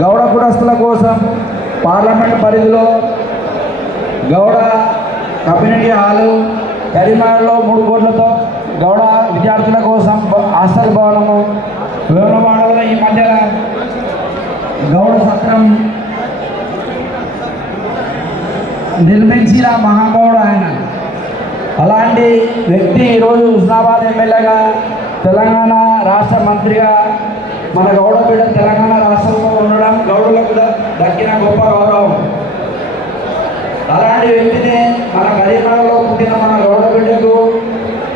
గౌడ కులస్తుల కోసం పార్లమెంట్ పరిధిలో Gowda community hall, కరీంనగర్లో 3 కోట్లతో గౌడ విద్యార్థుల కోసం హాస్టల్ భవనము, వేములవాడలో ఈ మధ్య గౌడ సత్రం నిర్మించిన మహాగౌడ ఆయన. అలాంటి వ్యక్తి ఈరోజు హుస్నాబాద్ ఎమ్మెల్యేగా, తెలంగాణ రాష్ట్ర మంత్రిగా మన గౌడ బిడ్డ తెలంగాణ రాష్ట్రంలో ఉండడం గౌడులకు దక్కిన గొప్ప గౌరవం. అలాంటి వ్యక్తిని మన కరీంనగర్లో పుట్టిన మన గౌడ బిడ్డకు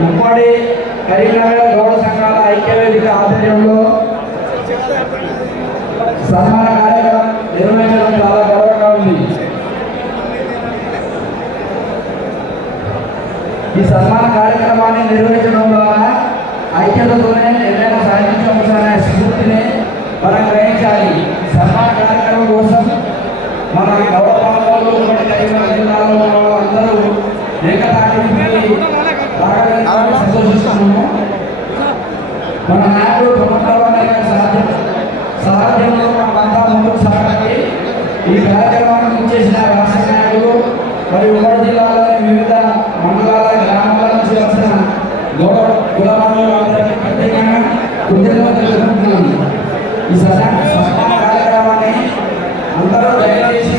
ఉమ్మడి కరీంనగర్ గౌడ సంఘాల ఐక్యవేదిక ఆధ్వర్యంలో సన్మాన కార్యక్రమం నిర్వహించడం చాలా గౌరవంగా ఉంది. ఈ సన్మాన కార్యక్రమాన్ని నిర్వహించడం ద్వారా ఐక్యతతోనే ఏదైనా సాధించవచ్చనే స్ఫూర్తిని మనం గ్రహించాలి. సన్మాన కార్యక్రమం కోసం మన గౌరవ పాలకులు కరీంనగర్ జిల్లాలో అందరూ ఏకతాటికి సంతోషిస్తున్నాము. మన నాయకుడు సాధ్యంలో మనమంతా ముందుకు సాగాలి. ఈ కార్యక్రమాన్ని చేసిన రాష్ట్ర నాయకులు మరియు ఉమ్మడి జిల్లాలోని వివిధ మండలాల గ్రామాల నుంచి వచ్చిన గౌరవ కులమండలందరికీ ప్రత్యేకంగా కృతజ్ఞతలు తెలుపుతున్నాను. ఈ సన్మాన కార్యక్రమాన్ని అందరూ దయచేసి